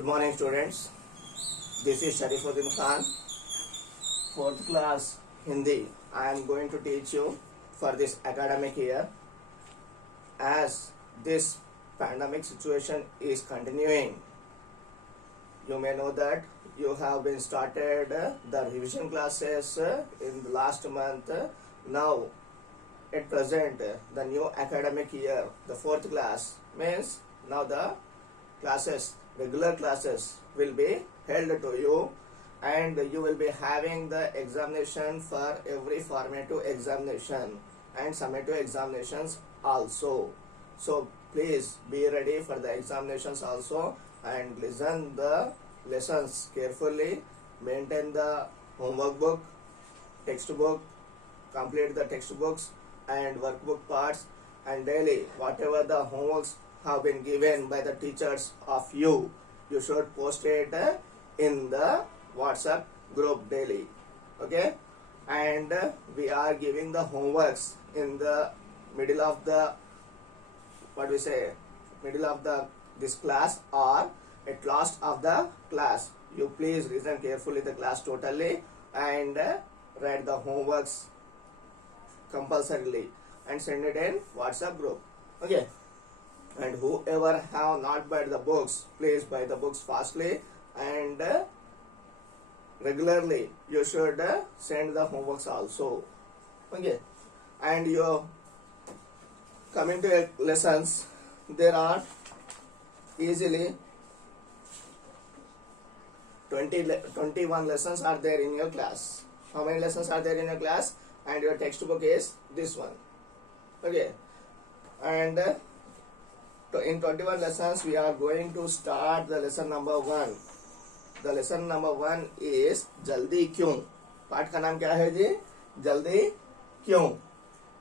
Good morning, students. This is Sharifuddin Khan, 4th class Hindi. I am going to teach you for this academic year. As this pandemic situation is continuing, you may know that you have been started the revision classes in the last month. Now, at present, the new academic year, the 4th class, means now the classes, regular classes will be held to you, and you will be having the examination for every formative examination and summative examinations also. So please be ready for the examinations also and listen the lessons carefully. Maintain the homework book, textbook, complete the textbooks and workbook parts, and daily whatever the homeworks have been given by the teachers of you, you should post it in the WhatsApp group daily. Okay, and we are giving the homeworks in the middle of the middle of the this class or at last of the class. You please listen carefully the class totally and write the homeworks compulsorily and send it in WhatsApp group. Okay, and whoever have not bought the books, please buy the books fastly, and regularly you should send the homeworks also. Okay, and you coming to lessons, there are easily 21 lessons are there in your class. How many lessons are there in your class? And your textbook is this one. Okay, and in 21 lessons we are going to start the lesson number 1. The lesson number 1 is जल्दी क्यों. पाठ का नाम क्या है जी? जल्दी क्यों.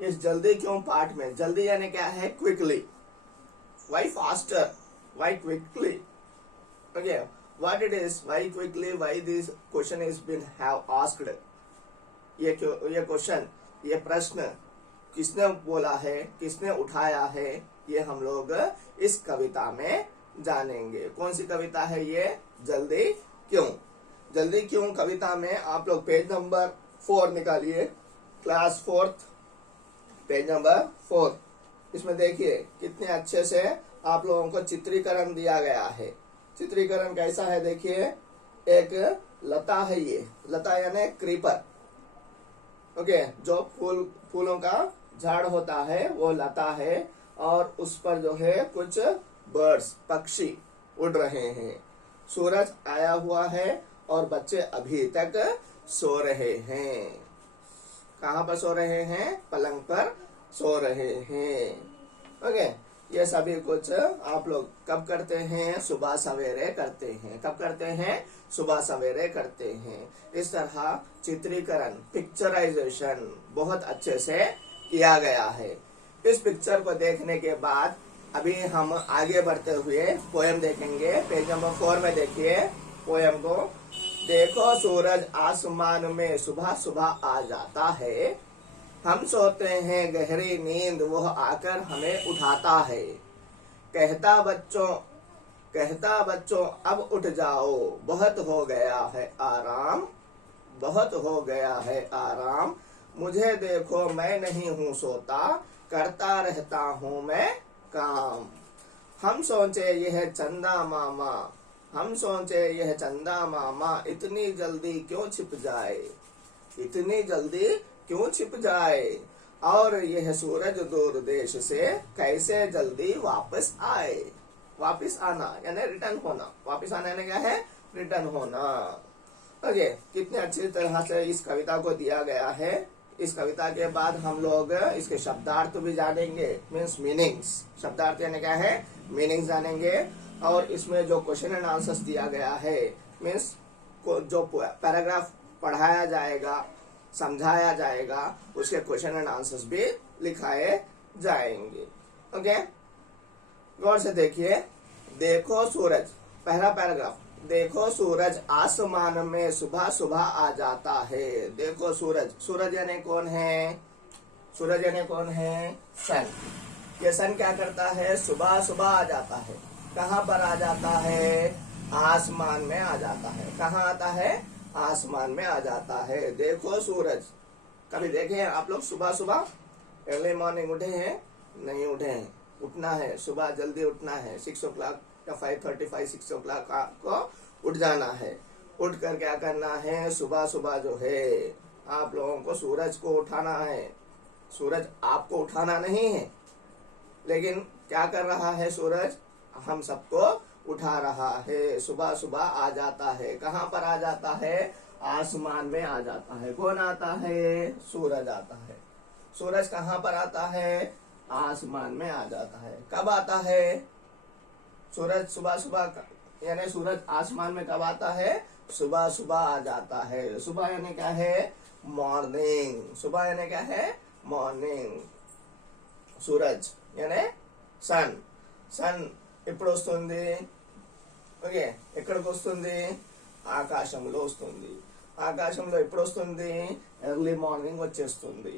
इस जल्दी क्यों पाठ में जल्दी यानी क्या है? Quickly. Why faster? Why quickly? Okay, what it is? Why quickly? Why this question is been have asked? ये क्वेश्चन, ये प्रश्न किसने बोला है, किसने उठाया है, ये हम लोग इस कविता में जानेंगे. कौन सी कविता है ये? जल्दी क्यों. जल्दी क्यों कविता में आप लोग पेज नंबर 4 निकालिए. Class 4th page number 4. इसमें देखिए कितने अच्छे से आप लोगों को चित्रीकरण दिया गया है. चित्रीकरण कैसा है देखिए. एक लता है, ये लता यानी क्रीपर. ओके, जो फूलों का झाड़ होता है वो लता है, और उस पर जो है कुछ बर्ड्स, पक्षी उड़ रहे हैं. सूरज आया हुआ है और बच्चे अभी तक सो रहे हैं. कहाँ पर सो रहे हैं? पलंग पर सो रहे हैं. ओके, ये सभी कुछ आप लोग कब करते हैं? सुबह सवेरे करते हैं. कब करते हैं? सुबह सवेरे करते हैं. इस तरह चित्रीकरण, पिक्चराइजेशन बहुत अच्छे से किया गया है. इस पिक्चर को देखने के बाद अभी हम आगे बढ़ते हुए पोएम देखेंगे. पेज नंबर 4 में देखिए पोएम को. देखो सूरज आसमान में सुबह सुबह आ जाता है, हम सोते हैं गहरी नींद वह आकर हमें उठाता है. कहता बच्चों अब उठ जाओ, बहुत हो गया है आराम, बहुत हो गया है आराम. मुझे देखो मैं नहीं हूँ सोता, करता रहता हूँ मैं काम. हम सोचे यह चंदा मामा, हम सोचे यह चंदा मामा, इतनी जल्दी क्यों छिप जाए, इतनी जल्दी क्यों छिप जाए. और यह सूरज दूर देश से कैसे जल्दी वापस आए. वापस आना यानी रिटर्न होना. वापस आना यानी क्या है? रिटर्न होना. ओके, कितने अच्छी तरह से इस कविता को दिया गया है. इस कविता के बाद हम लोग इसके शब्दार्थ भी जानेंगे, मीन्स मीनिंग्स. शब्दार्थ यानी क्या है? मीनिंग्स जानेंगे. और इसमें जो क्वेश्चन एंड आंसर्स दिया गया है, मीन्स जो पैराग्राफ पढ़ाया जाएगा, समझाया जाएगा, उसके क्वेश्चन एंड आंसर्स भी लिखाए जाएंगे. ओके, गौर से देखिए. देखो सूरज, पहला पैराग्राफ. देखो सूरज आसमान में सुबह सुबह आ जाता है. देखो सूरज, सूरज यानी कौन है? सूरज यानी कौन है? सन. ये सन क्या करता है? सुबह सुबह आ जाता है. कहाँ पर आ जाता है? आसमान में आ जाता है। कहाँ आता है? आसमान में आ जाता है। देखो सूरज, कभी देखे हैं आप लोग सुबह सुबह अर्ली मॉर्निंग उठे हैं? नहीं उठे हैं। उठना है, सुबह जल्दी उठना है। 6 o'clock या 5:35 6 o'clock आपको उठ जाना है। उठ कर क्या करना है? सुबह सुबह जो है आप लोगों को सूरज को उठाना है। सूरज आपको उठाना नहीं है, लेकिन क्या कर रहा है सूरज? हम सबको उठा रहा है। सुबह सुबह आ जाता है। कहाँ पर आ जाता है? आसमान में आ जाता है। कौन आता है? सूरज आता है। सूरज कहाँ पर आता है? आसमान में आ जाता है। कब आता है सूरज? सुबह सुबह, यानी सूरज आसमान में कब आता है? सुबह सुबह आ जाता है। सुबह यानी क्या है? मॉर्निंग। सुबह यानी क्या है? मॉर्निंग। सूरज यानी సన్. సన్ ఎప్పుడు వస్తుంది? ఓకే, ఎక్కడికి వస్తుంది? ఆకాశంలో వస్తుంది. ఆకాశంలో ఎప్పుడు వస్తుంది? ఎర్లీ మార్నింగ్ వచ్చేస్తుంది.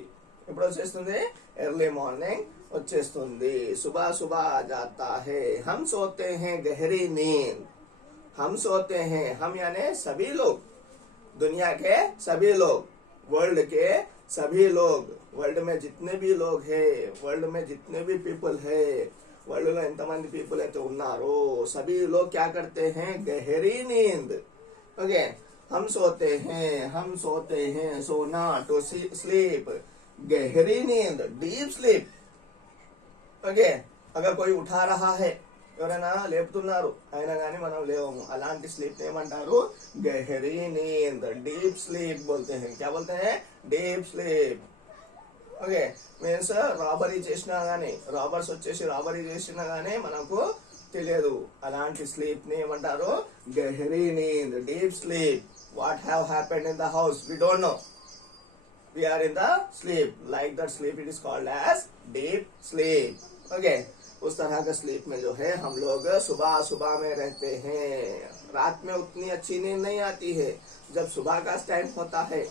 ఎప్పుడు వచ్చేస్తుంది? ఎర్లీ మార్నింగ్ వచ్చేస్తుంది. सुबह सुबह आ जाता है. हम सोते हैं गहरी नींद. हम सोते हैं, हम यानी सभी लोग, दुनिया के सभी लोग, वर्ल्ड के सभी लोग, वर्ल्ड में जितने भी लोग हैं, वर्ल्ड में जितने भी पीपल है, वर्ल्ड में ఎంతమంది పీపుల్ అయితే ఉన్నారో सभी लोग क्या करते हैं? गहरी नींद. ओके, हम सोते हैं, सोना, टू स्लीप, गहरी नींद, डीप स्लीप. ఓకే, అगर कोई उठा रहा है, ఎవరైనా లేపుతున్నారు అయినా కానీ మనం లేవము, అలాంటి స్లీప్ ఏమంటారు? గహరీ నీంద్, డీప్ స్లీప్ बोलते हैं. क्या बोलते हैं? Deep sleep. Okay, means robbery చేసినా గానీ, రాబర్స్ వచ్చేసి రాబరీ చేసినా గానీ మనకు తెలియదు. అలాంటి స్లీప్ ని ఏమంటారు? గహరీ నీంద్, deep sleep. What have happened in the house? We don't know. We are in the sleep. Like that sleep, it is called as deep sleep. Okay, उस तरह का स्लीप में जो है हम लोग सुबह सुबह में रहते हैं. रात में उतनी अच्छी नींद नहीं आती है. जब सुबह का टाइम होता है,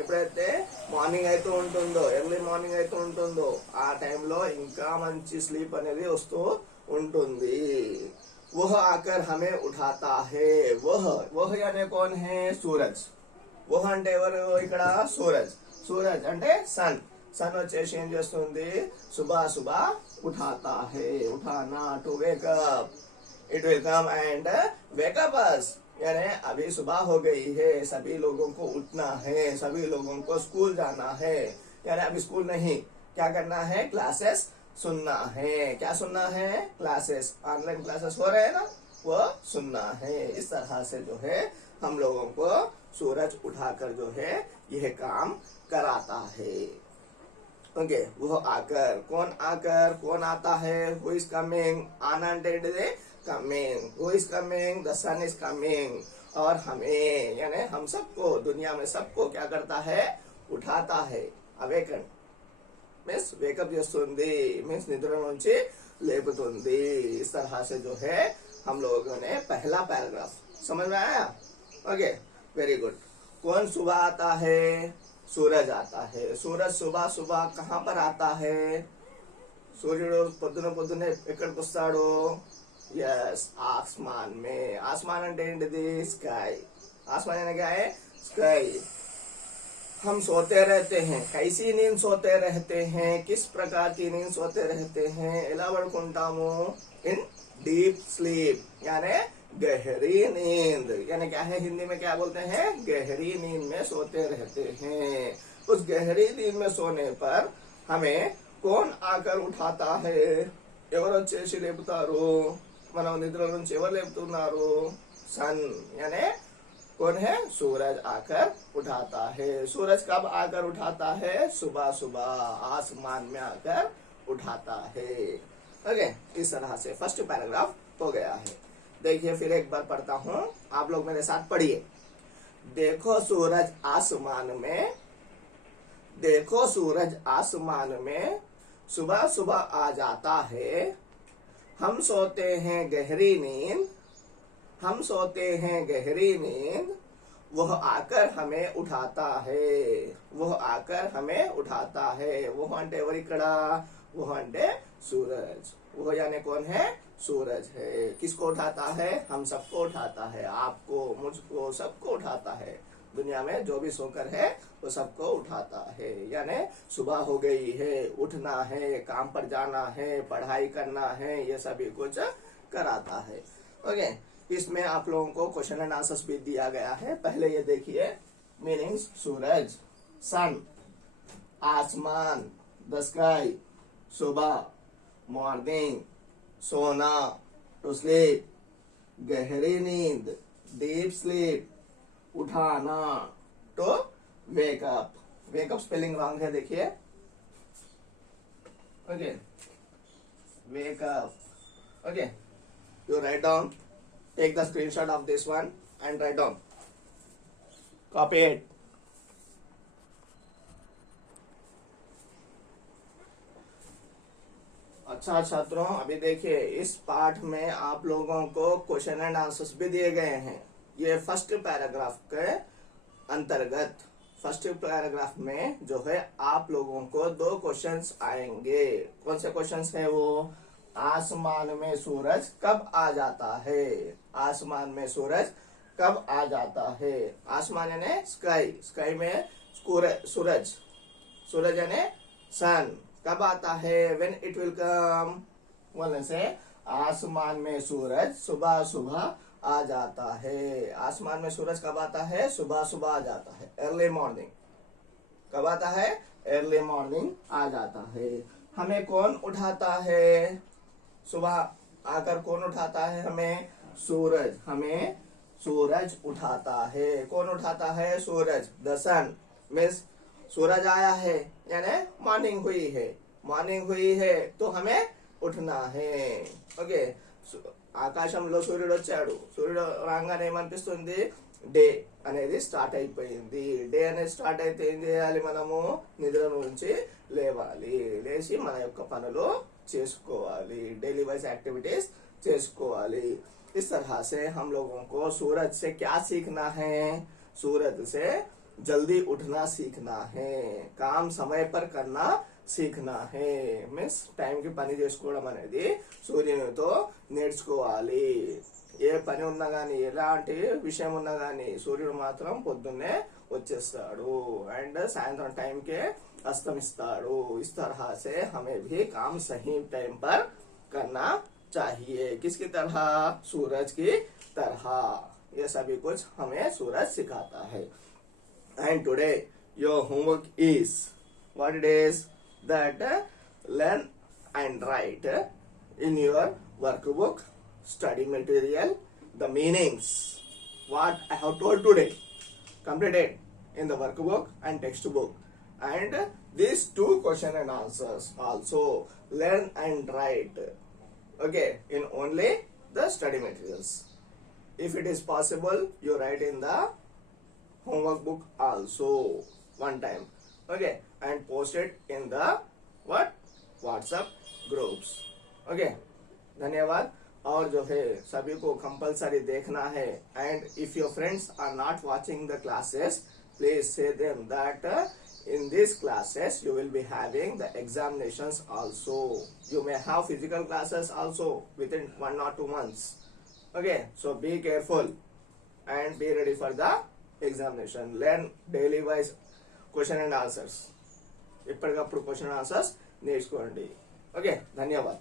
ఎప్పుడైతే మార్నింగ్ అయితే ఉంటుందో, ఎర్లీ మార్నింగ్ అయితే ఉంటుందో, ఆ టైంలో ఇంకా మంచి స్లీప్ అనేది వస్తూ ఉంటుంది. वह आकर हमें उठाता है. वह यानी कौन है? सूरज. वह అంటే ఎవరు? ఇక్కడ సూరజ్. సూరజ్ అంటే సన్. సన్ వచ్చేసి ఏం చేస్తుంది? సుబా సుబా ఉఠాతా హే. ఉఠానా, to wake up. It will come and wake up us. यानी अभी सुबह हो गई है, सभी लोगों को उठना है, सभी लोगों को स्कूल जाना है. यानी अभी स्कूल नहीं, क्या करना है? क्लासेस सुनना है. क्या सुनना है? क्लासेस. ऑनलाइन क्लासेस हो रहे हैं ना, वो सुनना है. इस तरह से जो है हम लोगों को सूरज उठाकर जो है यह काम कराता है. ओके, वो आकर, कौन आकर? कौन आता है? Who is coming? आना అంటే coming. Who is coming? The sun is coming. और हमें यानी हम सबको, दुनिया में सबको क्या करता है? उठाता है. अवेकन मीन्स वेकअप చేస్తుంది, मीन्स निद्र నుంచి లేపుతుంది. इस तरह से जो है हम लोगों ने पहला पैराग्राफ समझ में आया? Okay, very good. कौन सुबह आता है? सूरज आता है. सूरज सुबह सुबह कहाँ पर आता है? సూర్యుడు పొద్దున పొద్దునే ఎక్కడికి వస్తాడు? यस, आसमान में. आसमान అంటే ఏంటిది? स्काई. आसमान यानी क्या है? स्काई. हम सोते रहते हैं. कैसी नींद सोते रहते हैं? किस प्रकार की नींद सोते रहते हैं? ఎలా పడుకుంటాము? इन डीप स्लीप यानी गहरी नींद. यानी क्या है? हिंदी में क्या बोलते हैं? गहरी नींद में सोते रहते हैं. उस गहरी नींद में सोने पर हमें कौन आकर उठाता है? ఎవరు వచ్చేసి లేపుతారు? మనం నిద్ర నుంచి ఎవరు లేపుతున్నారు? सन यानी कौन है? सूरज आकर उठाता है. सूरज कब आकर उठाता है? सुबह सुबह आसमान में आकर उठाता है. ओके, इस तरह से फर्स्ट पैराग्राफ हो गया है. देखिए फिर एक बार पढ़ता हूँ, आप लोग मेरे साथ पढ़िए. देखो सूरज आसमान में, देखो सूरज आसमान में, सुबह सुबह आ जाता है. हम सोते हैं गहरी नींद, हम सोते हैं गहरी नींद. वह आकर हमें उठाता है. वह आकर हमें उठाता है. वह అంటే ఎవరు ఇక్కడ? वह అంటే सूरज. वह यानी कौन है? सूरज है। किसको उठाता है? हम सबको उठाता है, आपको, मुझको, सबको उठाता है। दुनिया में जो भी सोकर है वो सबको उठाता है। यानी सुबह हो गई है, उठना है, काम पर जाना है, पढ़ाई करना है, ये सभी कुछ कराता है। ओके, इसमें आप लोगों को क्वेश्चन एंड आंसर्स भी दिया गया है। पहले ये देखिए मीनिंग्स। सूरज, सन, आसमान, द स्काई, सुबह, मॉर्निंग, सोना, टू स्लीप, गहरी नींद, डीप स्लीप, उठाना, to wake up. Wake up spelling wrong है, देखिए। Okay, wake up. Okay, you write down, take the screenshot of this one and write down, copy it. अच्छा छात्रों, अभी देखिए इस पाठ में आप लोगों को क्वेश्चन एंड आंसर्स भी दिए गए हैं। ये फर्स्ट पैराग्राफ के अंतर्गत, फर्स्ट पैराग्राफ में जो है आप लोगों को 2 क्वेश्चंस आएंगे। कौन से क्वेश्चंस है वो? आसमान में सूरज कब आ जाता है? आसमान में सूरज कब आ जाता है? आसमान यानी स्काई, स्काई में सूरज, सूरज यानी सन कब आता है? व्हेन इट विल कम। बोलने से आसमान में सूरज सुबह सुबह आ जाता है। आसमान में सूरज कब आता है? सुबह सुबह आ जाता है, अर्ली मॉर्निंग। कब आता है? अर्ली मॉर्निंग आ जाता है। हमें कौन उठाता है? सुबह आकर कौन उठाता है हमें? सूरज। हमें सूरज उठाता है। कौन उठाता है? सूरज, द सन। मीन्स सूरज आया है यानी मॉर्निंग हुई है। मॉर्निंग हुई है तो हमें उठना है। ఓకే, ఆకాశంలో సూర్యుడు వచ్చాడు. సూర్యుడు రాగానే ఏమనిపిస్తుంది? డే అనేది స్టార్ట్ అయిపోయింది. డే అనేది స్టార్ట్ అయితే ఏం చేయాలి? మనము నిద్ర నుంచి లేవాలి, లేచి మన యొక్క పనులు చేసుకోవాలి, डेली वाइज एक्टिविटीज చేసుకోవాలి। इस तरह से हम लोगों को सूरज से क्या सीखना है? सूरज से जल्दी उठना सीखना है, काम समय पर करना सीखना है। मीन्स టైం కి పని చేసుకోవడం అనేది సూర్యునితో నేర్చుకోవాలి। ఏ పని ఉన్నా గానీ, ఎలాంటి విషయం ఉన్నా గానీ సూర్యుడు మాత్రం పొద్దున్నే వచ్చేస్తాడు అండ్ సాయంత్రం టైం కే अस्तमिस्ताड़ो। इस तरह से हमें भी काम सही टाइम पर करना चाहिए। किसकी तरह? सूरज की तरह। ये सभी कुछ हमें सूरज सिखाता है। And today your homework is what it is? That learn and write in your workbook, study material, the meanings what I have told today, completed in the workbook and textbook, and these 2 question and answers also learn and write, okay, in only the study materials. If it is possible, you write in the homework book also one time, okay, and post it in the what? WhatsApp groups, okay. धन्यवाद। और जो है सभी को compulsory देखना है। And if your friends are not watching the classes, please say them that in these classes you will be having the examinations also. You may have physical classes also within 1 or 2 months, okay. So be careful and be ready for the examination. Learn daily wise question and answers. ఇప్పటికప్పుడు question answers నేర్చుకోండి, okay. ధన్యవాదాలు।